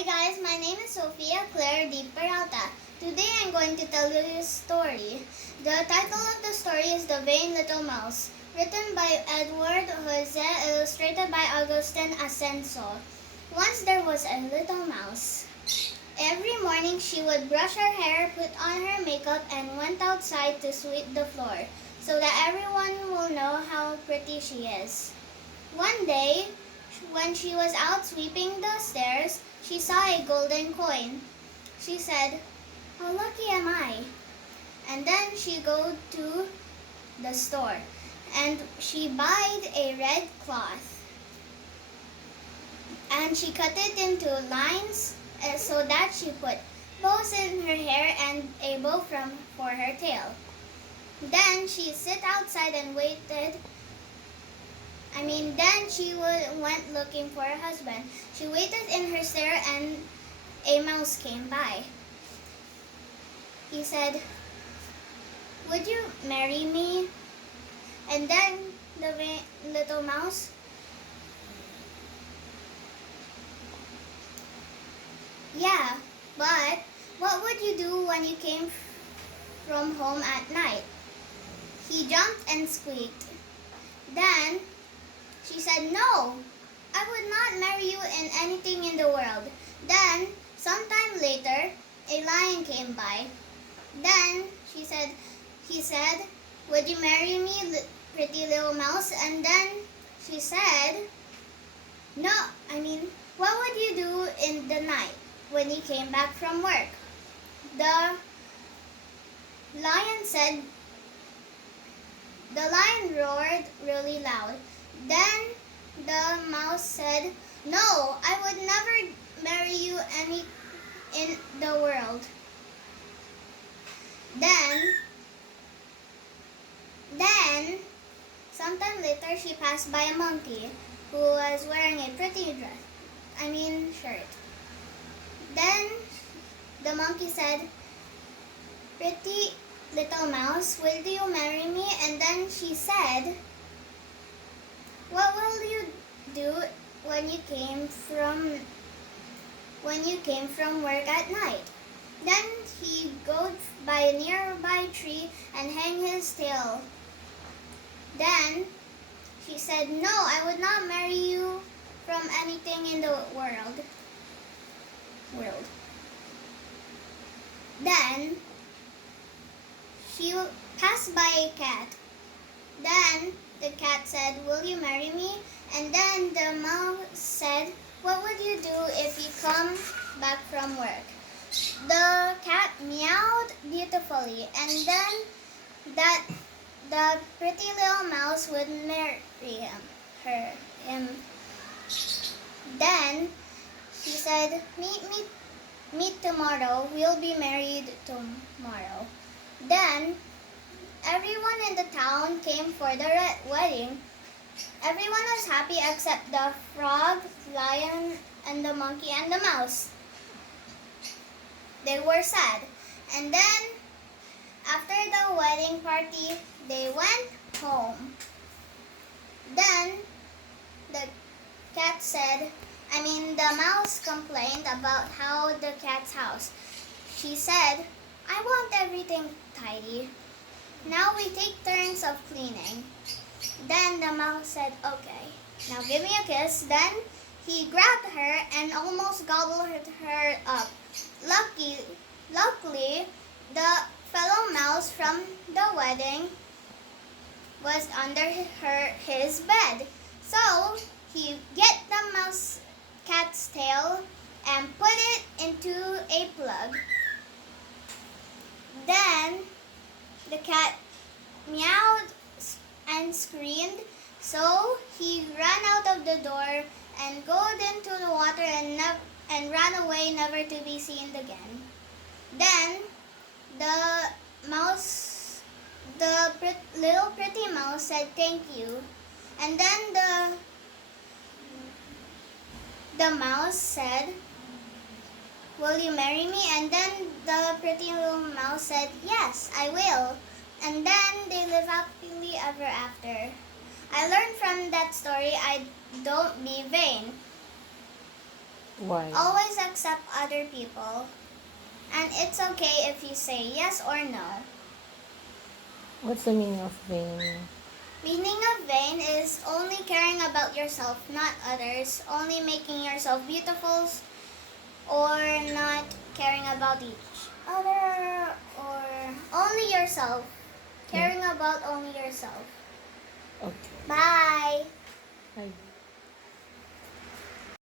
Hi guys, my name is Sophia Claire D. Peralta. Today I'm going to tell you a story. The title of the story is The Vain Little Mouse, written by Edward Jose, illustrated by Agustin Ascenso. Once there was a little mouse. Every morning she would brush her hair, put on her makeup, and went outside to sweep the floor, so that everyone will know how pretty she is. One day, when she was out sweeping the stairs, she saw a golden coin. She said, "How lucky am I?" And then she go to the store and she bought a red cloth. And she cut it into lines so that she put bows in her hair and a bow for her tail. Then she sit outside and waited. Then she went looking for her husband. She waited in her stair and a mouse came by. He said, "Would you marry me?" And then the little mouse, "Yeah, but what would you do when you came from home at night?" He jumped and squeaked. Then she said, "No, I would not marry you in anything in the world." Then, sometime later, a lion came by. Then he said, "Would you marry me, pretty little mouse?" And then she said, "No, what would you do in the night when you came back from work?" The lion roared really loud. Then the mouse said, "No, I would never marry you any in the world." Then, sometime later, she passed by a monkey who was wearing a pretty shirt. Then the monkey said, "Pretty little mouse, will you marry me?" And then she said, "What will you do when you came from work at night?" Then he go by a nearby tree and hang his tail. Then she said, "No, I would not marry you from anything in the world. Then she passed by a cat. Then the cat said, "Will you marry me?" And then the mouse said, "What would you do if you come back from work?" The cat meowed beautifully, and then the pretty little mouse would marry him. Then she said, Meet tomorrow. We'll be married tomorrow." Then everyone in the town came for the wedding. Everyone was happy except the frog, lion, and the monkey and the mouse. They were sad. And then, after the wedding party, they went home. Then, the mouse complained about the cat's house. She said, "I want everything tidy. Now we take turns of cleaning." Then the mouse said, "Okay, now give me a kiss." Then he grabbed her and almost gobbled her up. Luckily, the fellow mouse from the wedding was under his bed. So he get the cat's tail and put it into a plug. Then the cat meowed and screamed, so he ran out of the door and got into the water and ran away, never to be seen again. Then the little pretty mouse said, "Thank you." And then the mouse said, "Will you marry me?" And then the pretty little mouse said, "Yes, I will." And then they live happily ever after. I learned from that story, I don't be vain. Why? Always accept other people. And it's okay if you say yes or no. What's the meaning of vain? Meaning of vain is only caring about yourself, not others, only making yourself beautiful, or not caring about each other, or only yourself. Caring about only yourself. Okay. Bye. Bye.